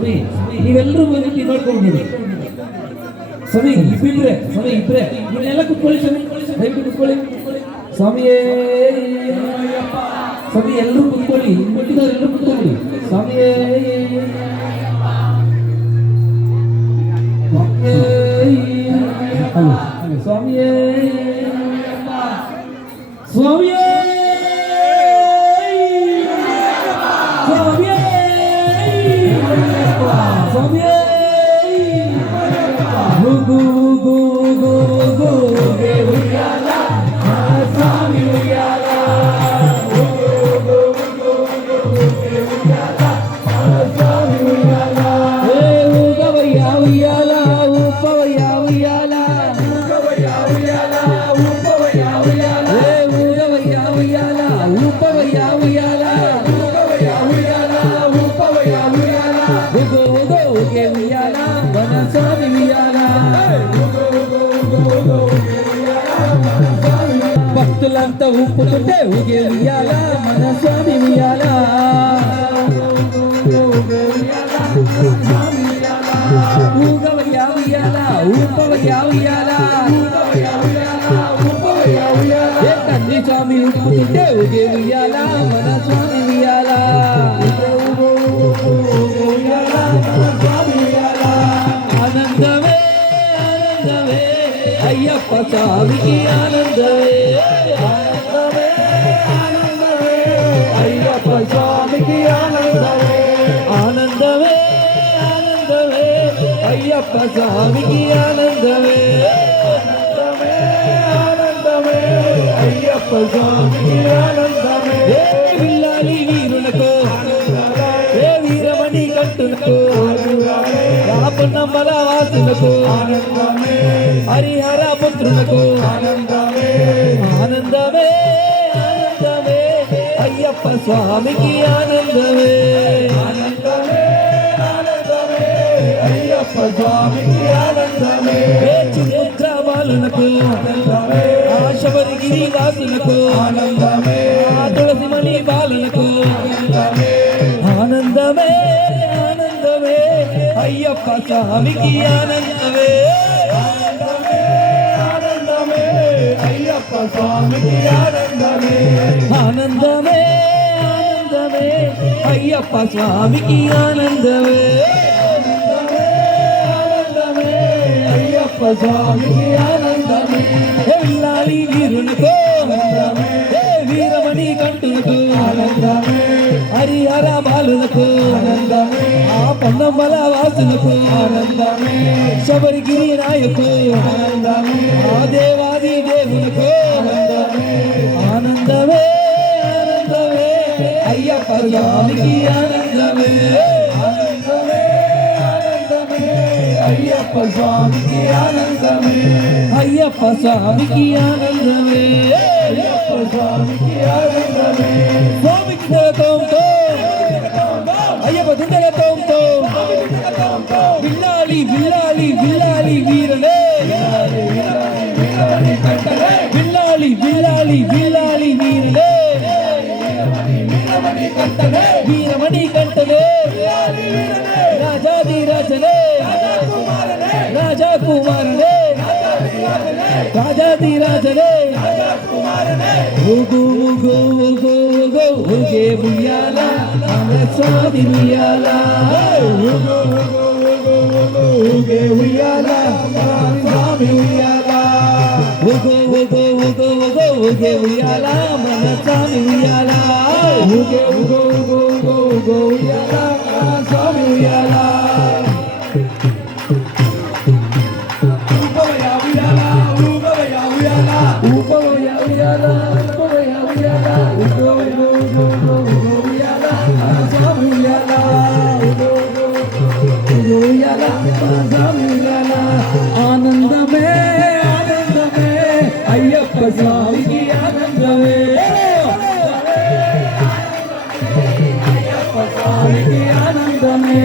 ಸ್ವಾಮಿ ನೀವೆಲ್ಲರೂ ಬಂದು ನೋಡ್ಕೊಂಡಿರಿ ಸ್ವಾಮಿ ಇಬ್ಬಿಬ್ರೆ ಸ್ವಾಮಿ ಇಬ್ರೆ ಇವನ್ನೆಲ್ಲ ಕುತ್ಕೊಳ್ಳಿ ಸ್ವಾಮಿ ದಯವಿಟ್ಟು ಕುತ್ಕೊಳ್ಳಿ ಸ್ವಾಮಿಯೇ ಸ್ವಾಮಿ ಎಲ್ಲರೂ ಕುತ್ಕೊಳ್ಳಿ ಮುಟ್ಟಿದವ್ರು ಎಲ್ಲರೂ ಕುತ್ಕೊಳ್ಳಿ ಸ್ವಾಮಿಯೇ ಸ್ವಾಮಿಯೇ ಸ್ವಾಮಿಯೇ ಸ್ವಾಮಿಯೇ ಸ್ವಾಮಿಯೇ ಗೋ ಗೋ ಗೋ ಗೋ ಉಯ್ಯಾಲ ಸ್ವಾಮಿ ಉಯ್ಯಾಲ ಸ್ವಾಮಿ ಉಯ್ಯಾಲ ಊಗವಯ್ಯ ಉಯ್ಯಾಲ ಉಪ್ಪವಯ್ಯ ಉಯ್ಯಾಲ ಊಗವಯ್ಯ ಉಯ್ಯಾಲ ಉಪ್ಪವಯ್ಯ ಉಯ್ಯಾಲ ಊಗವಯ್ಯ ಉಯ್ಯಾಲ ಉಪ್ಪವಯ್ಯ ಉಯ್ಯಾಲ ಊಗವಯ್ಯ ಉಯ್ಯಾಲ ಉಪ್ಪವಯ್ಯ ಉಯ್ಯಾಲ ಉಗೋ ಉಗೋ ಉಗೆ ಉಯ್ಯಾಲ ವನ ಸ್ವಾಮಿ ಉಯ್ಯಾಲ భక్తులంతా ఊపుతుంటే ఊగే ఉయ్యాల మన స్వామి ఉయ్యాల ఊగవయ్యా ఉయ్యాల ఊపవయ్యా ఉయ్యాల ఏ తండ్రి స్వామి ఊపుతుంటే ఊగే ఉయ్యాల మన స్వామి ఉయ్యాల ఆనందమే ఆనందమే అయ్యప్ప స్వామికి ఆనందమే ఆనందమే ఆనందమే అయ్యప్ప స్వామికి ఆనందమే ఆనందమే ఆనందమే అయ్యప్ప స్వామికి ఆనందమే ఆనందమే ఆనందమే అయ్యప్ప స్వామికి ఆనందమే ఏ విల్లాలి వీరులకు ఏ వీరమణి కంటులకు రాపన్నమ్మల వాసులకు హరిహర పుత్రులకు ఆనందమే ఆనందమే ఆనందమే అయ్యప్ప స్వామికి ఆనందమే ఆనందమే ఆనందమే అయ్యప్ప స్వామికి ఆనందమే చిత్ర బాలునకు ఆనందమే శబరిగిరి వాసులకు ఆనందమే తులసిమణి బాలునకు ఆనందమే ఆనందమే ఆనందమే అయ్యప్ప స్వామికి ఆనందమే ఆనందమే ఆనందమే అయ్యప్ప స్వామికి ఆనందమే ఆనందమే ఆనందమే అయ్యప్ప స్వామికి ఆనందమే ఆనందమే అయ్యప్ప స్వామికి ఆనందమే వెళ్ళాలి వీరునికో ఏ వీరమణి కంటులకు ఆనందమే హరిహర బాలులకు ఆనందమే ఆ పన్నమ్మల వాసులకు ఆనందమే శబరిగిరి నాయకు ఆనందమే ఆ దేవాది దేవులకు ఆనందమే ఆనందమే ఆనందమే అయ్యప్ప స్వామికి ఆనందమే ఆనందమే ఆనందమే అయ్యప్ప స్వామికి ఆనందమే అయ్యప్ప స్వామికి ఆనందమే అయ్యప్ప స్వామికి ఆనందమే స్వామికి జగతంతో అయ్యప్ప దుండలతో విల్లాలి విల్లాలి విల్లాలి వీరలే విల్లాలి విల్లాలి విల్లాలి వీరలే వీరమణి కంటలే రాజాది రాజలే రాజా కుమారులే రాజాది రాజలే ఊగు ఊగు ఊగు ఊగు ఊగే ఉయ్యాల మన స్వామి ఉయ్యాల ఊగు ఊగు ఊగు ఊగు ఊగే ఉయ్యాల మన స్వామి ఉయ్యాల ఊగు ఊగు ఊగు ఊగు ఊగే ఉయ్యాల మన స్వామి ఉయ్యాల ఊగే ఊగు ఊగు ఊగు ఊగు ఉయ్యాల మన స్వామి ఉయ్యాల ఆనందమే ఆనందమే అయ్యప్ప స్వామికి ఆనందమే అయ్యప్ప స్వామికి ఆనందమే